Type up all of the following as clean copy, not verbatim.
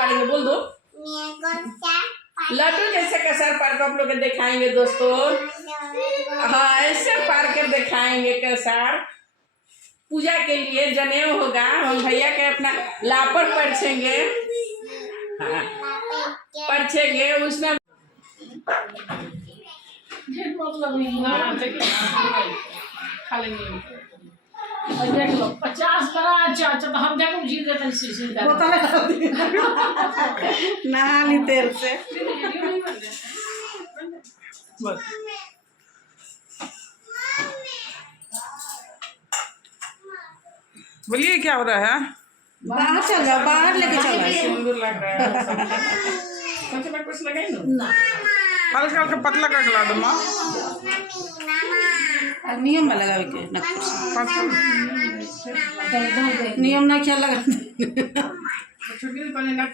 पारेंगे, बोल दो। लड्डू जैसे कसार पार कर आप लोग दिखाएंगे दोस्तों। हाँ, ऐसे पार कर दिखाएंगे कसार। पूजा के लिए जनेऊ होगा, हम भैया के अपना लापर परछेंगे। हाँ, परछेंगे उसमें खा लेंगे। देख लो 50 करा। अच्छा तो हम देखो जीत देते हैं शीशी नहा ली तेल से। बोलिए क्या हो रहा है? बाहर चल रहा, बाहर लेके चल रहा। सिंदूर लग रहा है। कुछ लगाई ना, हल्का हल्का पतला का गला दो माँ। नियम में लगावे के ना, नियम ना क्या लगा छुट्टी पहले ना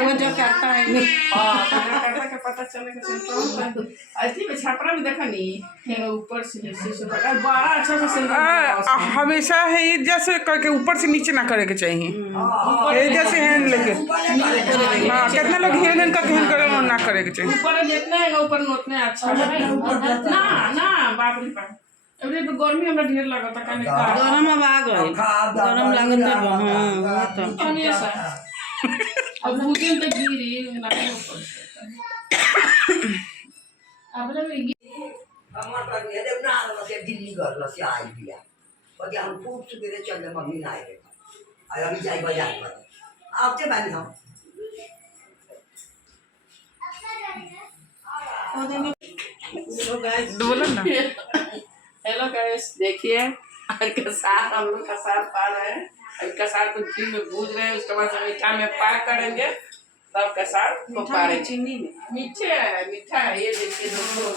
वो जो करता है। के पता चलेगा। ऐसी में छापरा में देखा नहीं, ऊपर से बड़ा अच्छा से सिंदूर हमेशा है ये जैसे करके ऊपर से नीचे ना करे के चाहिए। ये जैसे हैंड लेके हाँ, कितना लोग हेन का कहन करे और ना करे के चाहिए। ऊपर जितना है ऊपर उतने अच्छा ना ना। बाप रे बाप, अबे तो गर्मी हमरा ढेर लगता का नहीं का गरम अब आ गई, गरम लागत है। हां तो पानी ऐसा अब भूखे तो गिरी ना ऊपर अब लगे हमार पर ये देव ना से दिल्ली घर से आई बिया और हम खूब सुबह चल मम्मी ना आए और अभी जाई बाजार पर आपते बानी हम बोलो ना। हेलो गाइस, देखिए आज कसार हम लोग कसार पा रहे हैं। अभी कसार को घी में भूज रहे हैं, उसके बाद मीठा में पाक करेंगे, तब कसार को पारेंगे। चीनी में मीठे है, मीठा है, ये देखिए दोस्तों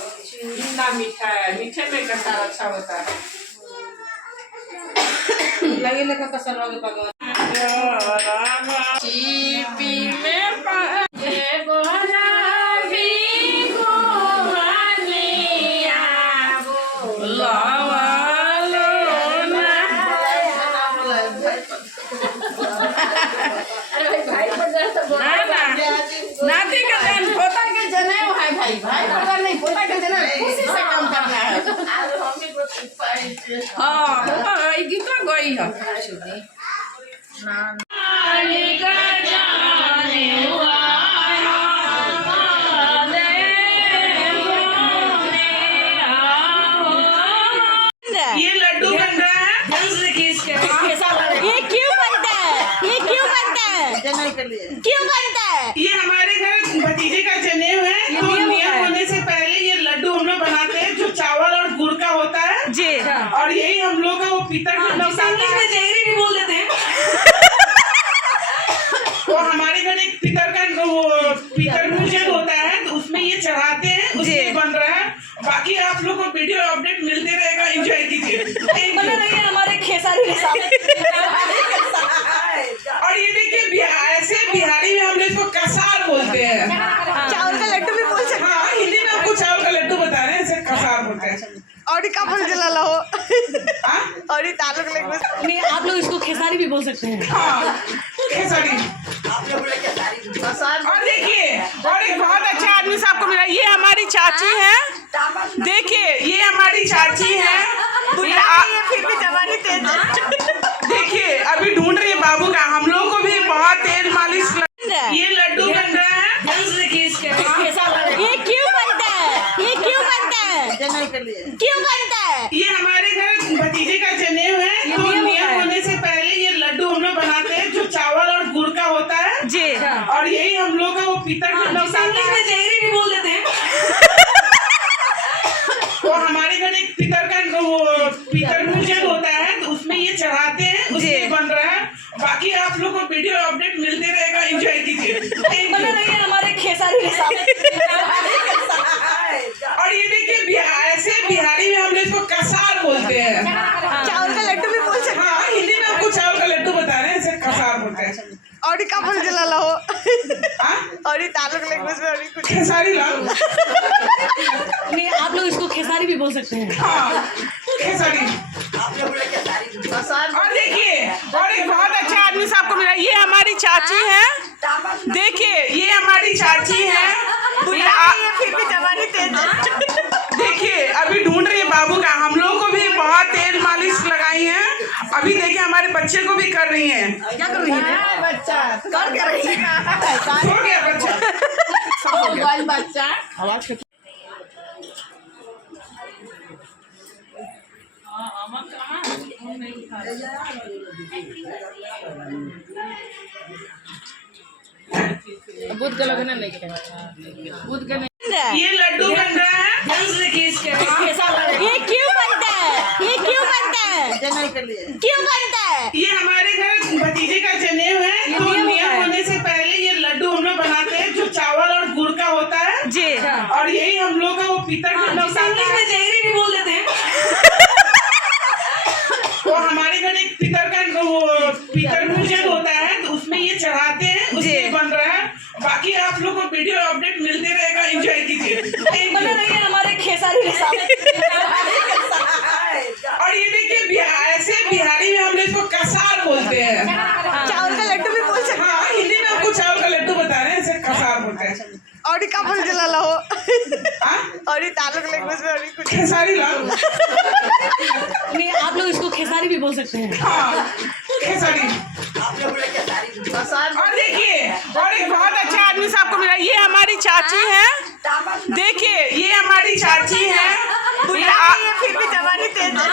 कितना मीठा है। मीठे में कसार अच्छा होता है। लगे लेकर कसर वाले पकवान चीपी में पाए बोला भी गोवानिया लावालो ना। अरे भाई नाती का जन पोता के जनेऊ है भाई। भाई पता नहीं, पोता के जनेऊ खुशी से काम करना है। हाँ, ये गीत गई है। ये लड्डू बन रहा है। ये क्यों बनता है? ये क्यों बनता है? जनेऊ के लिए क्यों बनता है? ये हमारे घर भतीजे का जनेऊ है, तो नियम होने से पहले ये लड्डू हम लोग बनाते हैं जो चावल और गुड़ का होता है जी। और यही हम लोग का वो पीतल का जहरी भी बोल देते हैं। वो हमारे घर एक पीतल पूजन होता है, तो उसमें ये चढ़ाते हैं, उसमें बन रहा है। बाकी आप लोग को वीडियो अपडेट मिलते रहेगा, एंजॉय कीजिए। बने रहिए हमारे खेसारी के साथ। और ये देखिए ऐसे बिहारी में हम लोग इसको कसार बोलते हैं। चावल का लड्डू भी बोल सकते हैं। हाँ, हिंदी में आपको चावल का लड्डू बता रहे हैं, इसे कसार बोलते हैं। और का बोल जला हो और ये तालुक लैंग्वेज नहीं, आप लोग इसको खेसारी भी बोल सकते हैं। हाँ, खेसारी। और देखिए, और एक बहुत अच्छा आदमी से आपको मिला, ये हमारी चाची है। देखिए, ये हमारी चाची है। फिर भी जवानी तेज है। देखिए, अभी ढूंढ रही है बाबू का। हम लोग को भी बहुत तेज मालिश। ये लड्डू बन रहा है। ये क्यों बनता है? ये क्यों बनता है? जनेऊ के लिए क्यों बनता है? ये हमारे घर भतीजे का जनेऊ है, तो नियम होने से पहले ये लड्डू हम लोग बनाते हैं जो चावल और गुड़ का होता है जी। और यही हम लोग का वो पीतल का जहरी भी बोल देते हैं। वो हमारे घर एक पीतल पूजन होता है, तो उसमें ये चढ़ाते हैं, उसमें बन रहा है। बाकी आप लोग को वीडियो अपडेट मिलते रहेगा, एंजॉय कीजिए। बने रहिए हमारे खेसारी के साथ। और ये देखिए ऐसे बिहारी में हम लोग इसको कसार बोलते हैं। चावल का लड्डू भी बोल सकते हैं। हाँ, हिंदी में आपको चावल का लड्डू बता रहे हैं, इसे कसार बोलते हैं। और का बोल जला हो और ये तालुक लैंग्वेज में और कुछ खेसारी लाल। नहीं, आप लोग इसको खेसारी भी बोल सकते हैं। हाँ, खेसारी। और देखिए, और एक बहुत अच्छा आदमी से आपको मिला। ये हमारी चाची है, देखिए ये हमारी चाची है। फिर भी जवानी तेज है। देखिए अभी ढूंढ रही है बाबू का। हम लोग को भी बहुत तेल मालिश लगाई है। अभी देखिए हमारे बच्चे को भी कर रही है। क्या कर रही है बच्चा कर क्या रही है? हो गया बच्चा। हो गया बच्चा। बुध का लगना नहीं है। बुध का ये लड्डू बन रहा है। ये क्यों बनता है? ये क्यों बनता है? जनेऊ के लिए क्यों बनता है? ये हमारे घर भतीजे का जनेऊ है। तो नियम होने से पहले ये लड्डू हम लोग बनाते हैं जो चावल और गुड़ का होता है जी। और यही हम लोग का वो पीतल का इंग्लिश में जहरी भी बोल देते हैं। वो हमारे घर एक पीतल का वो पीतल पूजन होता है तो उसमें ये चढ़ाते हैं, उसमें बन रहा है। बाकी आप लोग को वीडियो अपडेट मिलते रहेगा, एंजॉय कीजिए। बना रही है हमारे खेसारी के साथ। और ये देखिए ऐसे बिहारी में हम लोग इसको कसार बोलते हैं। चावल का लड्डू भी बोल सकते हाँ हिंदी में आपको चावल का लड्डू बता रहे हैं, ऐसे कसार बोलते हैं। और का बोल जला लो हाँ? और ये तालुक लैंग्वेज में और कुछ खेसारी लाल। नहीं, आप लोग इसको खेसारी भी बोल सकते हैं। हाँ खेसारी। और देखिए और एक बहुत अच्छा आदमी से आपको मिला। ये हमारी चाची है, देखिए ये हमारी चाची है। फिर भी जवानी तेज है।